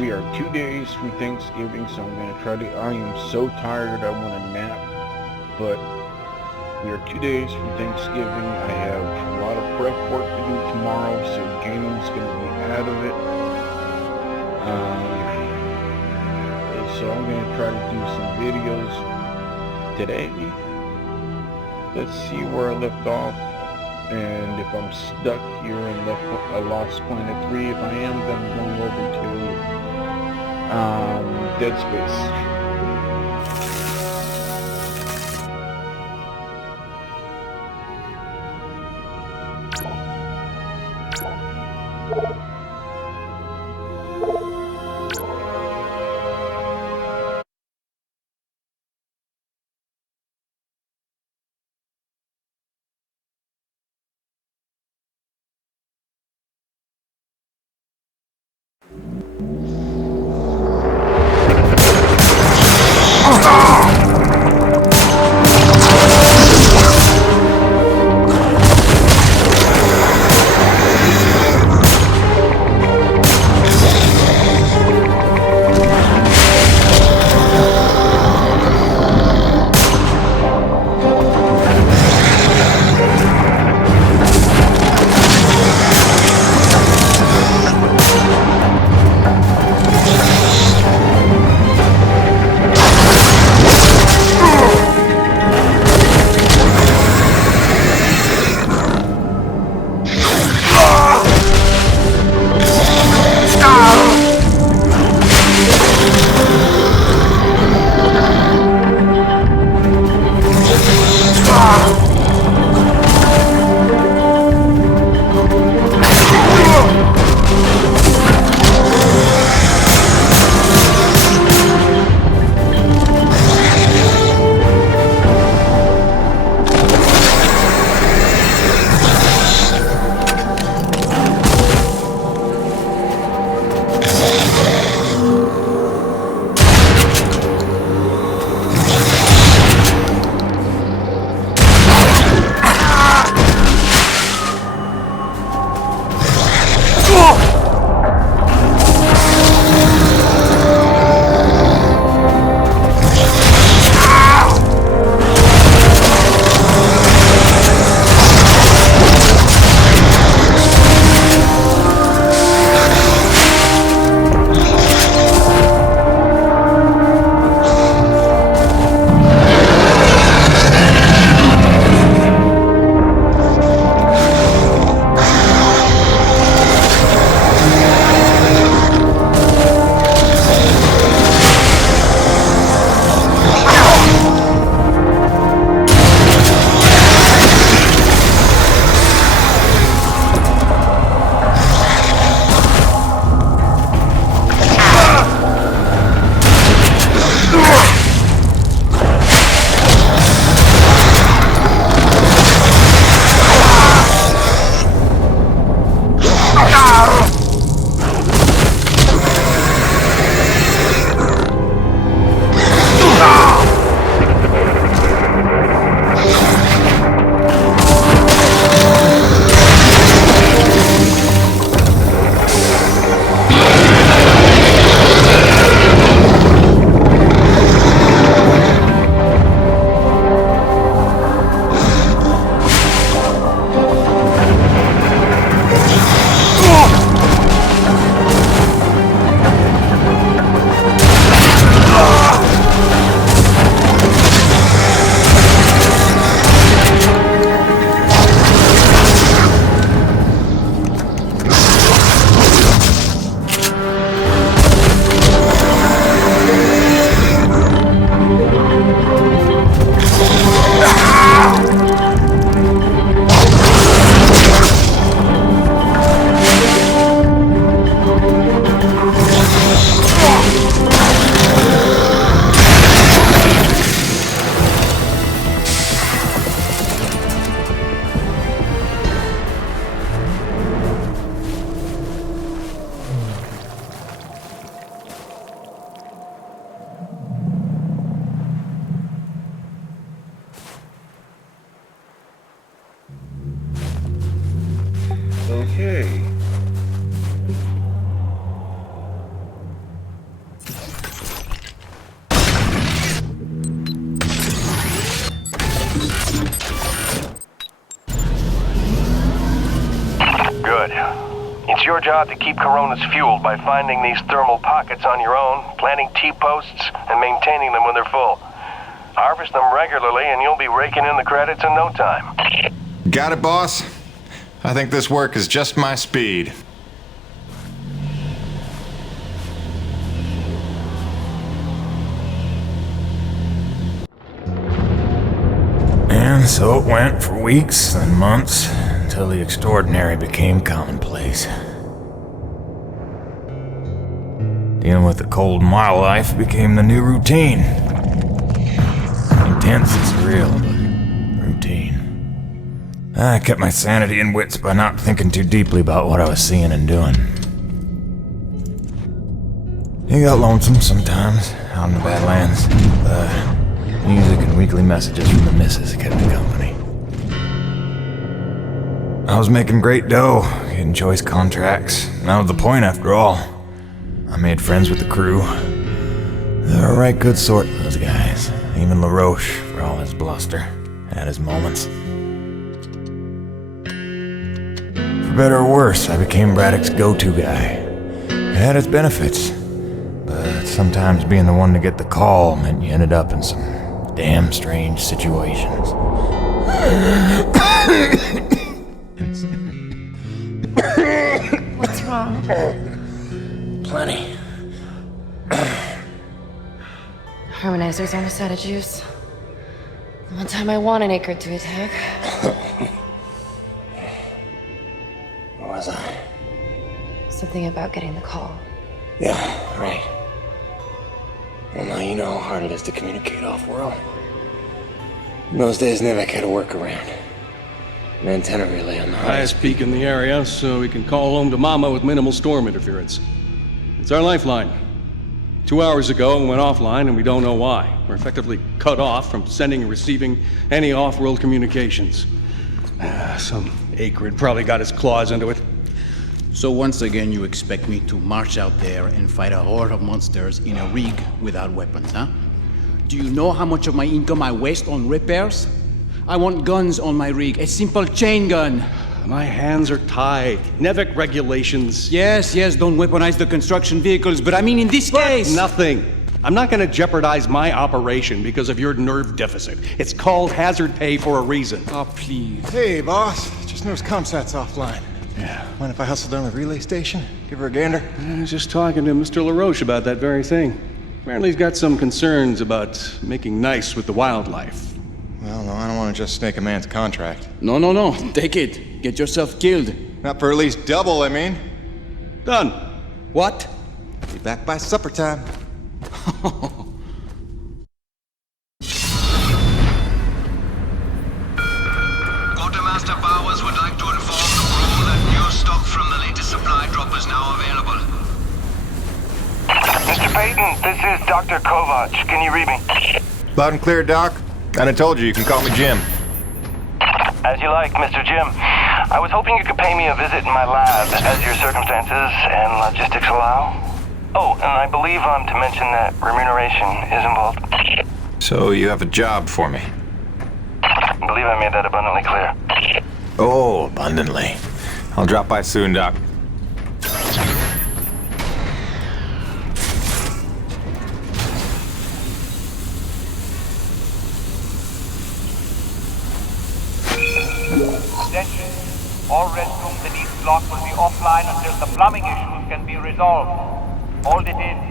We are 2 days from Thanksgiving, so I'm gonna try to. I am so tired, I want to nap, but we are 2 days from Thanksgiving. I have a lot of prep work to do tomorrow, so gaming's gonna be out of it. So I'm gonna try to do some videos today. Let's see where I left off, and if I'm stuck here and I lost Planet 3. If I am, then I'm going over to Dead Space. your job to keep Coronas fueled by finding these thermal pockets on your own, planting T-posts, and maintaining them when they're full. Harvest them regularly and you'll be raking in the credits in no time. Got it, boss. I think this work is just my speed. And so it went for weeks and months until the extraordinary became commonplace. Dealing with the cold mile life became the new routine. Intense and surreal, but routine. I kept my sanity and wits by not thinking too deeply about what I was seeing and doing. It got lonesome sometimes, out in the Badlands. Music and weekly messages from the missus kept me company. I was making great dough, getting choice contracts. That was the point after all. I made friends with the crew. They're a right good sort, those guys. Even LaRoche, for all his bluster, had his moments. For better or worse, I became Braddock's go-to guy. It had its benefits, but sometimes being the one to get the call meant you ended up in some damn strange situations. What's wrong? Plenty. Harmonizer's almost out of juice. The one time I want an acre to attack. Where was I? Something about getting the call. Yeah, right. Well, now you know how hard it is to communicate off-world. In those days, Nivek had a workaround. An antenna relay on the highest peak in the area, so we can call home to Mama with minimal storm interference. It's our lifeline. 2 hours ago, it went offline, and we don't know why. We're effectively cut off from sending and receiving any off-world communications. Some acrid probably got his claws into it. So once again, you expect me to march out there and fight a horde of monsters in a rig without weapons, huh? Do you know how much of my income I waste on repairs? I want guns on my rig, a simple chain gun. My hands are tied. Nevik regulations. Yes, don't weaponize the construction vehicles, but I mean in this case... Nothing. I'm not gonna jeopardize my operation because of your nerve deficit. It's called hazard pay for a reason. Oh, please. Hey, boss. Just noticed ComSat's offline. Yeah. Mind if I hustle down to the relay station? Give her a gander? I was just talking to Mr. LaRoche about that very thing. Apparently he's got some concerns about making nice with the wildlife. Well, no, I don't want to just snake a man's contract. No. Take it. Get yourself killed. Not for at least double, I mean. Done. What? Be back by supper time. Quartermaster Bowers would like to inform the crew that new stock from the latest supply drop is now available. Mr. Payton, this is Dr. Kovac. Can you read me? Loud and clear, Doc. And I told you can call me Jim. As you like, Mr. Jim. I was hoping you could pay me a visit in my lab as your circumstances and logistics allow. Oh, and I believe I'm to mention that remuneration is involved. So you have a job for me? I believe I made that abundantly clear. Oh, abundantly. I'll drop by soon, Doc. Attention. All restrooms in each block will be offline until the plumbing issues can be resolved. Hold it in.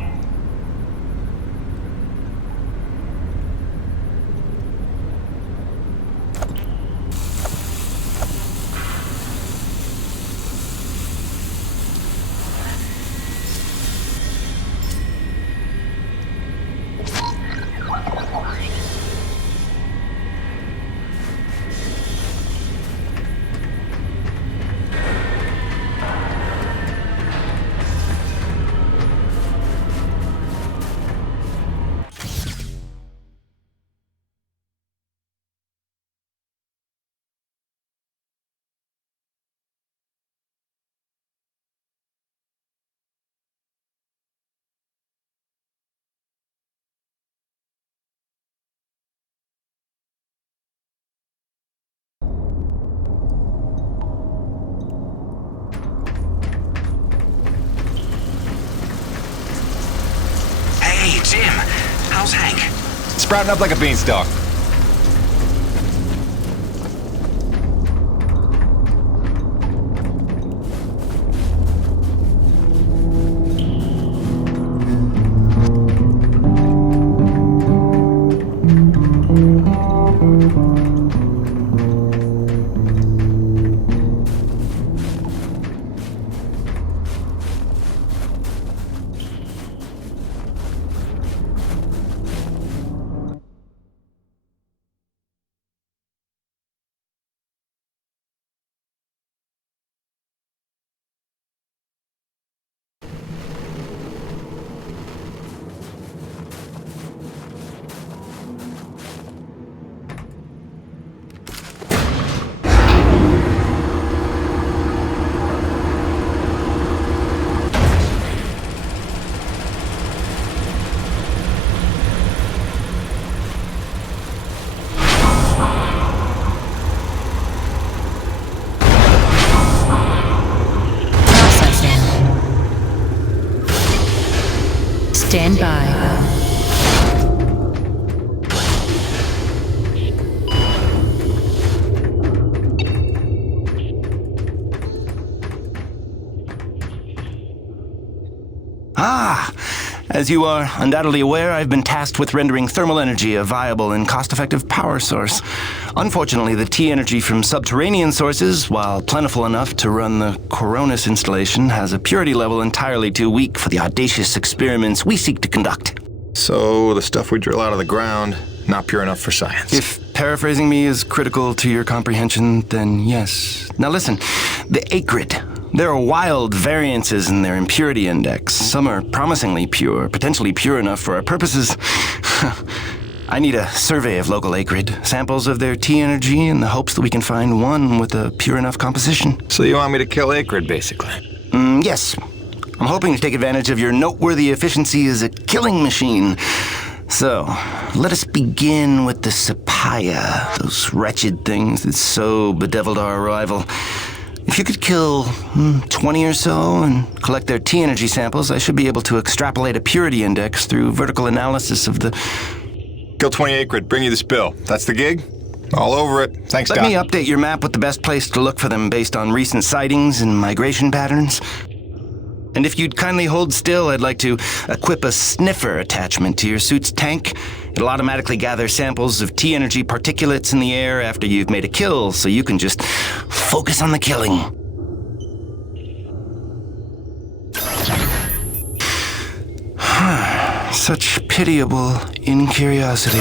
How's Hank? Sprouting up like a beanstalk. Stand by. As you are undoubtedly aware, I've been tasked with rendering thermal energy a viable and cost-effective power source. Unfortunately, the T-energy from subterranean sources, while plentiful enough to run the Coronis installation, has a purity level entirely too weak for the audacious experiments we seek to conduct. So, the stuff we drill out of the ground, not pure enough for science. If paraphrasing me is critical to your comprehension, then yes. Now listen, the Acrid. There are wild variances in their impurity index. Some are promisingly pure, potentially pure enough for our purposes. I need a survey of local Acrid, samples of their T-energy in the hopes that we can find one with a pure enough composition. So you want me to kill Acrid, basically? Yes. I'm hoping to take advantage of your noteworthy efficiency as a killing machine. So, let us begin with the Sapaya, those wretched things that so bedeviled our arrival. If you could kill 20 or so and collect their T-energy samples, I should be able to extrapolate a purity index through vertical analysis of the... Kill 20 Acrid, bring you the spill. That's the gig? All over it. Thanks, Doc. Let me update your map with the best place to look for them based on recent sightings and migration patterns. And if you'd kindly hold still, I'd like to equip a sniffer attachment to your suit's tank. It'll automatically gather samples of T-energy particulates in the air after you've made a kill, so you can just focus on the killing. Such pitiable incuriosity.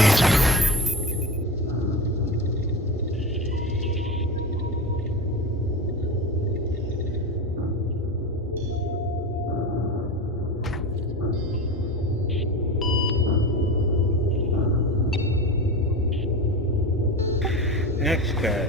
Next guy.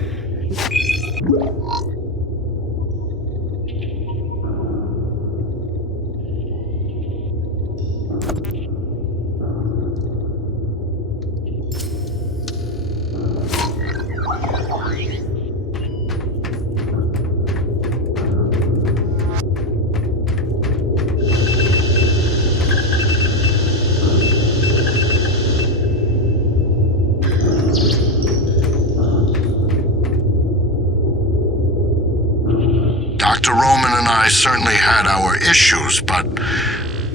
Dr. Roman and I certainly had our issues, but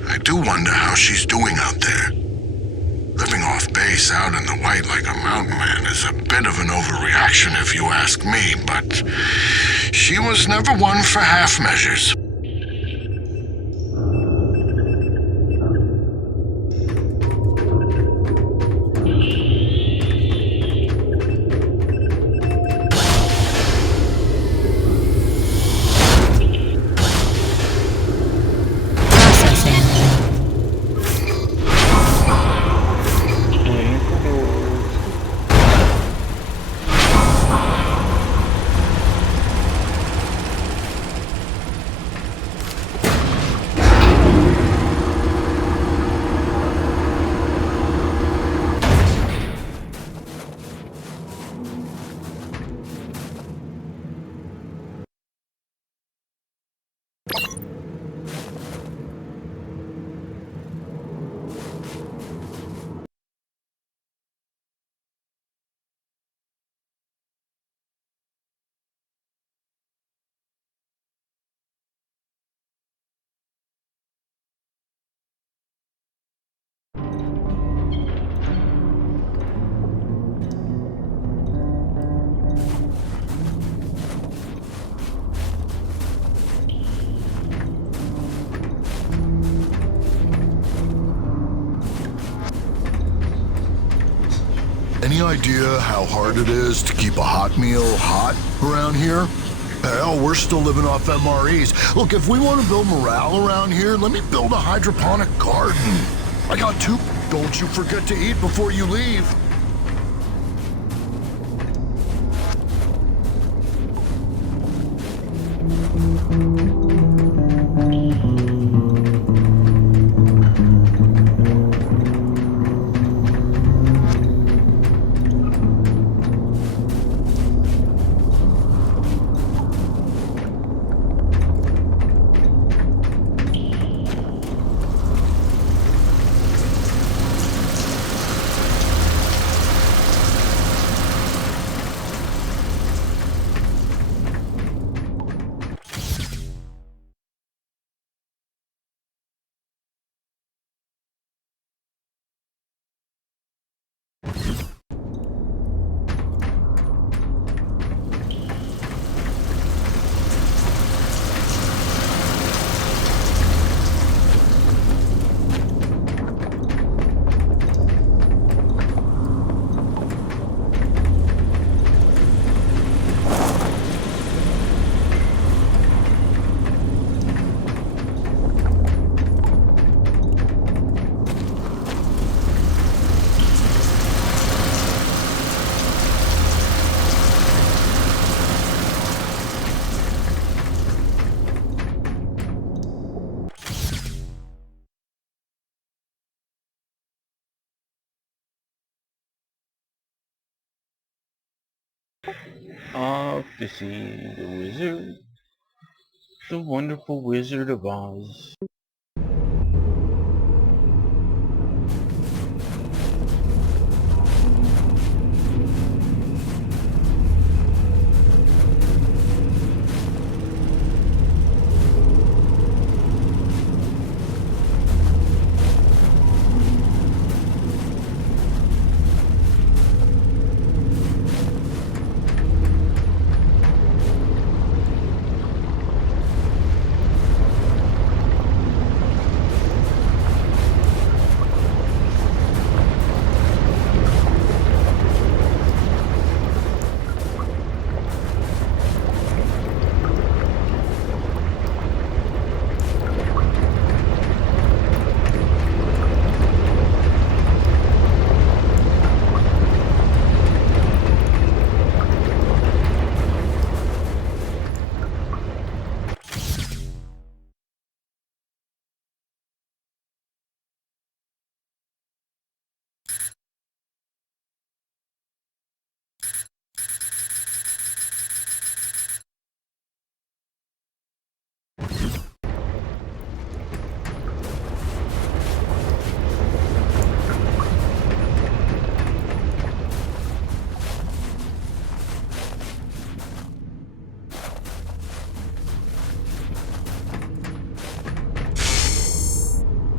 I do wonder how she's doing out there. Living off base out in the white like a mountain man is a bit of an overreaction if you ask me, but she was never one for half measures. Any idea how hard it is to keep a hot meal hot around here? Hell, we're still living off MREs. Look, if we want to build morale around here, let me build a hydroponic garden. I got 2. Don't you forget to eat before you leave. Off to see the wizard, the wonderful Wizard of Oz.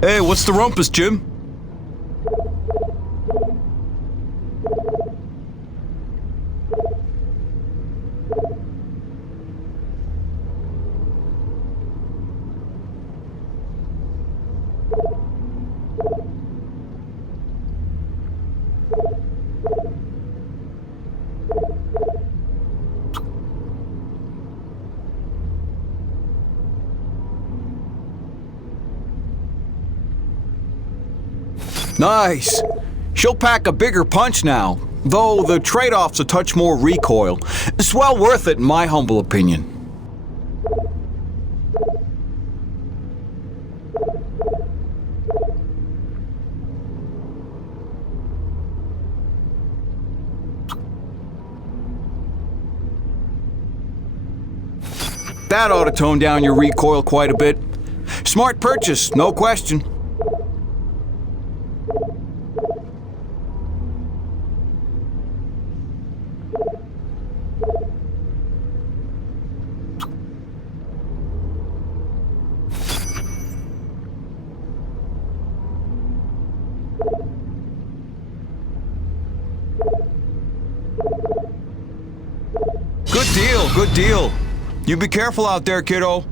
Hey, what's the rumpus, Jim? Nice. She'll pack a bigger punch now, though the trade-off's a touch more recoil. It's well worth it in my humble opinion. That ought to tone down your recoil quite a bit. Smart purchase, no question. Good deal. You be careful out there, kiddo.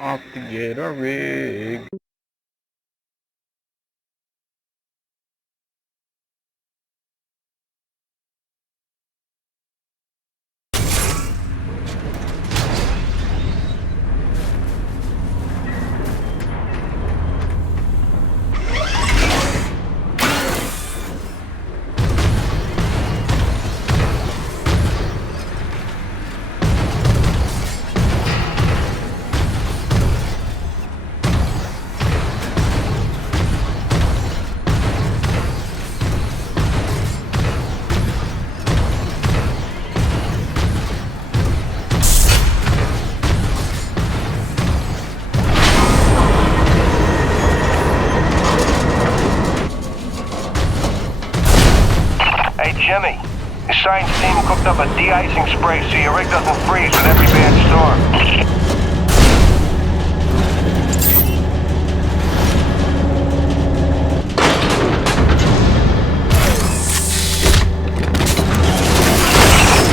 Off to get a rig. Jimmy, the science team cooked up a de-icing spray so your rig doesn't freeze with every bad storm.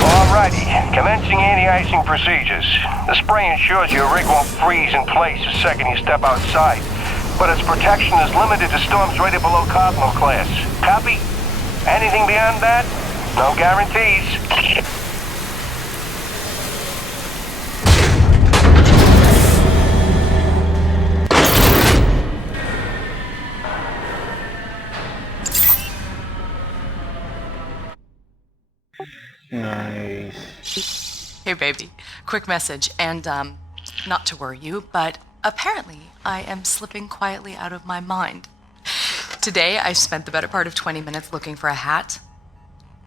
Alrighty, commencing anti-icing procedures. The spray ensures your rig won't freeze in place the second you step outside, but its protection is limited to storms rated below Cardinal class. Copy? Anything beyond that? No guarantees. Nice. Hey baby, quick message, and not to worry you, but apparently I am slipping quietly out of my mind. Today, I spent the better part of 20 minutes looking for a hat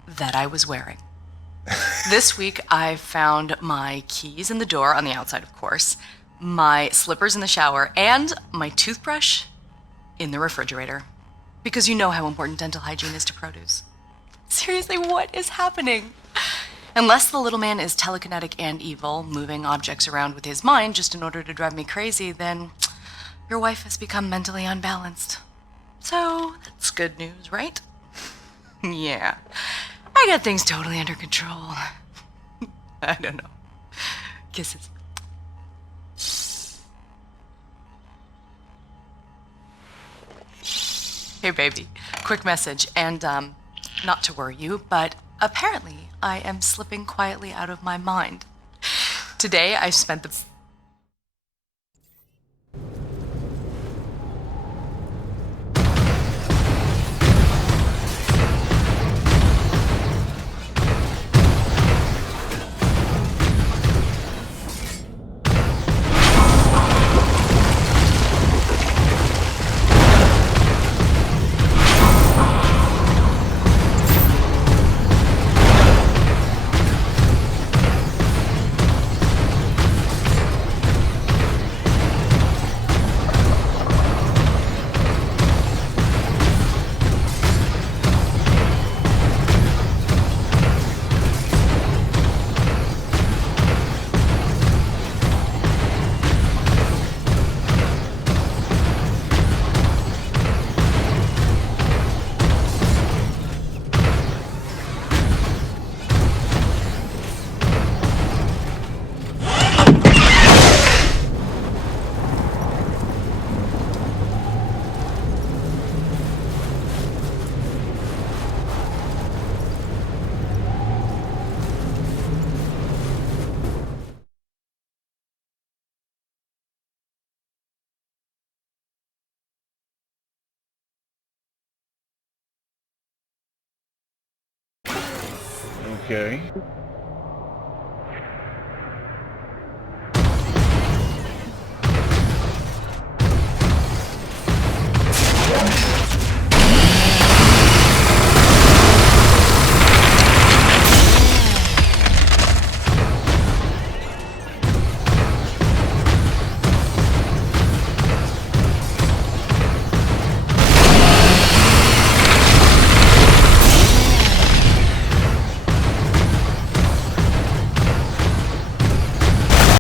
that I was wearing. This week, I found my keys in the door, on the outside, of course, my slippers in the shower, and my toothbrush in the refrigerator. Because you know how important dental hygiene is to produce. Seriously, what is happening? Unless the little man is telekinetic and evil, moving objects around with his mind just in order to drive me crazy, then your wife has become mentally unbalanced. So, that's good news, right? Yeah. I got things totally under control. I don't know. Kisses. Hey, baby. Quick message, and, not to worry you, but apparently I am slipping quietly out of my mind. Today, I spent the... Okay.